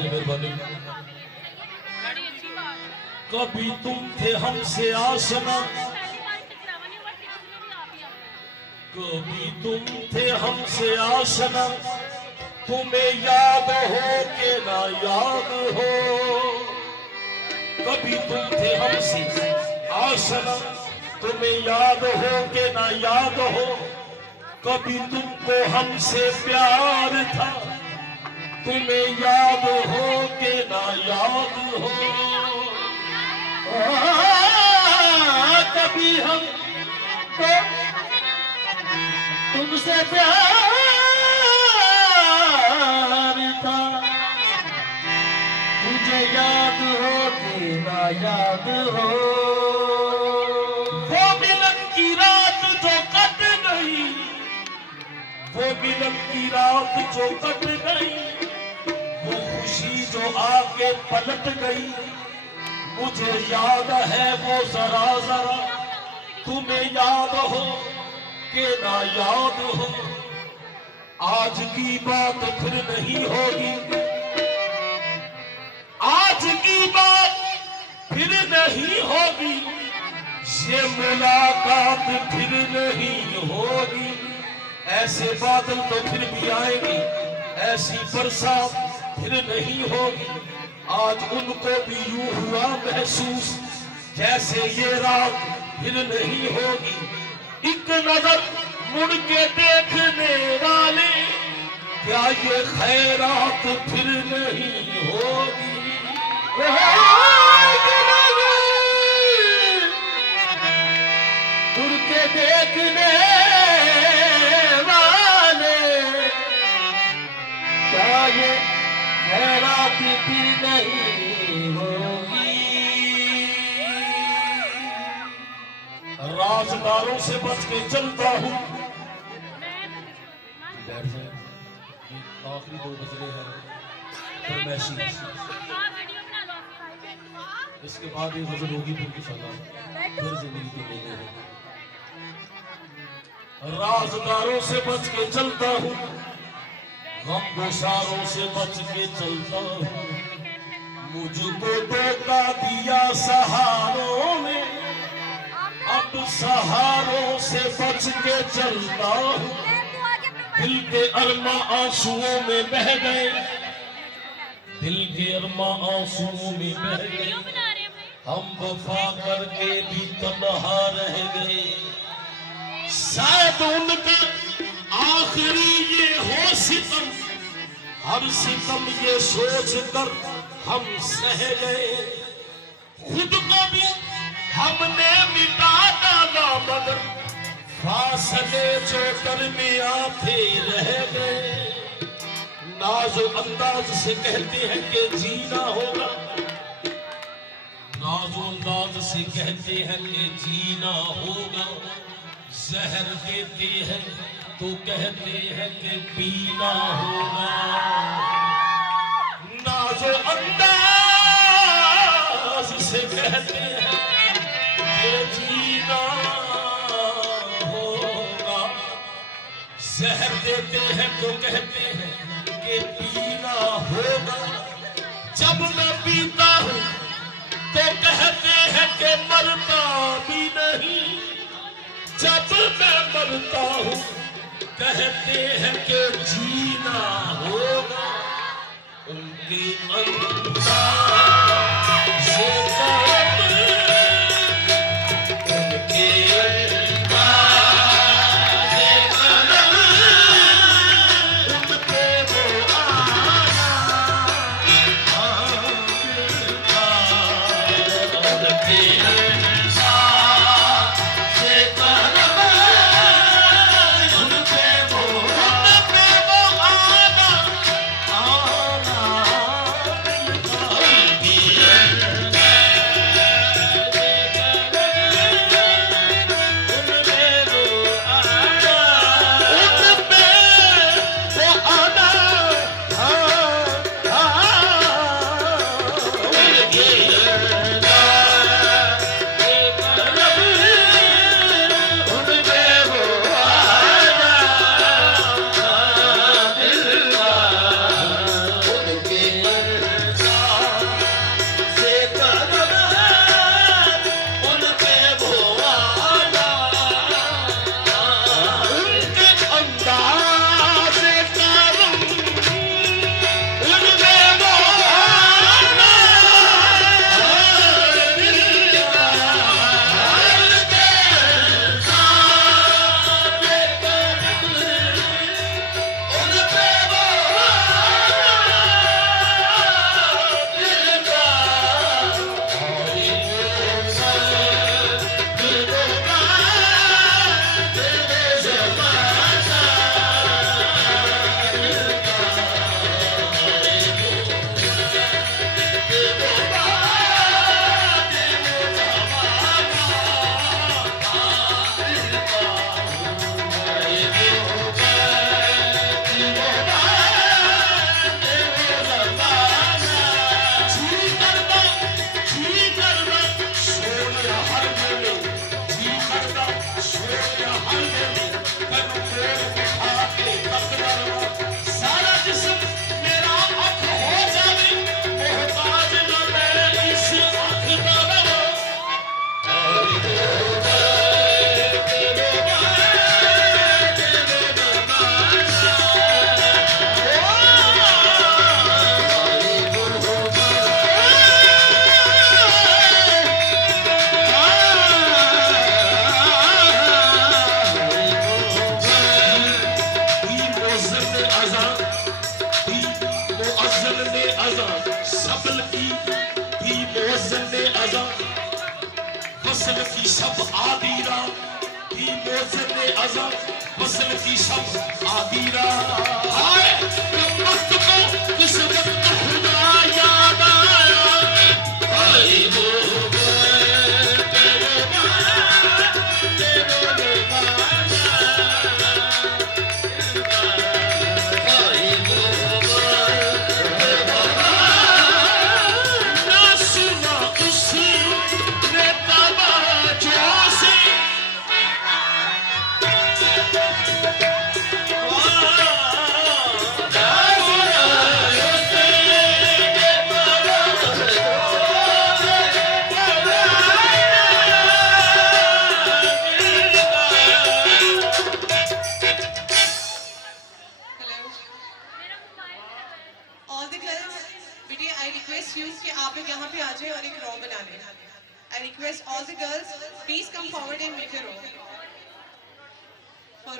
से मेहरबानी। कभी तुम थे हमसे आशना, कभी तुम थे हमसे आशना, तुम्हें याद हो के ना याद हो। कभी तुम थे हमसे आशना, तुम्हें याद हो के ना याद हो। कभी तुमको हमसे प्यार था, तुम्हें याद हो के ना याद हो। कभी हम तुमसे प्यार था, तुझे याद हो कि ना याद हो। वो मिलन की रात जो कट गई, वो मिलन की रात जो कट गई, वो खुशी जो आके पलट गई। मुझे याद है वो जरा जरा, तुम्हें याद हो के ना याद हो। आज की बात फिर नहीं होगी, आज की बात फिर नहीं होगी, ये मुलाकात फिर नहीं होगी। ऐसे बादल तो फिर भी आएंगे, ऐसी बरसात फिर नहीं होगी। आज उनको भी यूं हुआ महसूस जैसे ये रात फिर नहीं होगी। एक नजर मुड़ के देखने वाले, क्या ये खैरात फिर नहीं होगी। मुड़ के देखने वाले, क्या ये खैरात फिर नहीं होगी। राजदारों से बच के चलता हूँ। आखिरी 2 गजलें हैं, इसके बाद ये गजल होगी फिर इंशाअल्लाह, फिर जिंदगी के मेले हैं। राजदारों से बच के चलता हूँ, गम गुसारों से बच के चलता हूँ। मुझको धोखा दिया सहारों ने, अब सहारों से बच के चलता हूँ। दिल के अरमा आंसुओं में बह गए, दिल के अरमा आंसुओं में बह गए। हम वफा करके भी तन्हा रह गए। शायद उनका आखिरी ये हो सितम, हर सितम ये सोच कर हम सह गए। खुद को भी हमने मिटा डाला, मगर फासले जो दरमियां रह गए। नाजो अंदाज से कहते हैं कि जीना होगा, नाजो अंदाज से कहते हैं कि जीना होगा। जहर देते हैं तो कहते हैं कि पीना होगा। नाजो अंदाज से कहते हैं कि जीना होगा। जहर देते हैं तो कहते हैं कि पीना होगा। जब मैं पीता हूँ तो कहते हैं कि मरता भी नहीं, जब मैं मरता हूँ कहते हैं कि जीना होगा। उनकी अंदाज़ से अजा सबल की थी मोहसिन अजा फसल की शब आदीरा थी मोहसिन अजा फसल की शब आदीरा हाय वक्त को किस वक्त खुदा याद आया हाय वो I request all the girls, please come forward and make a row. For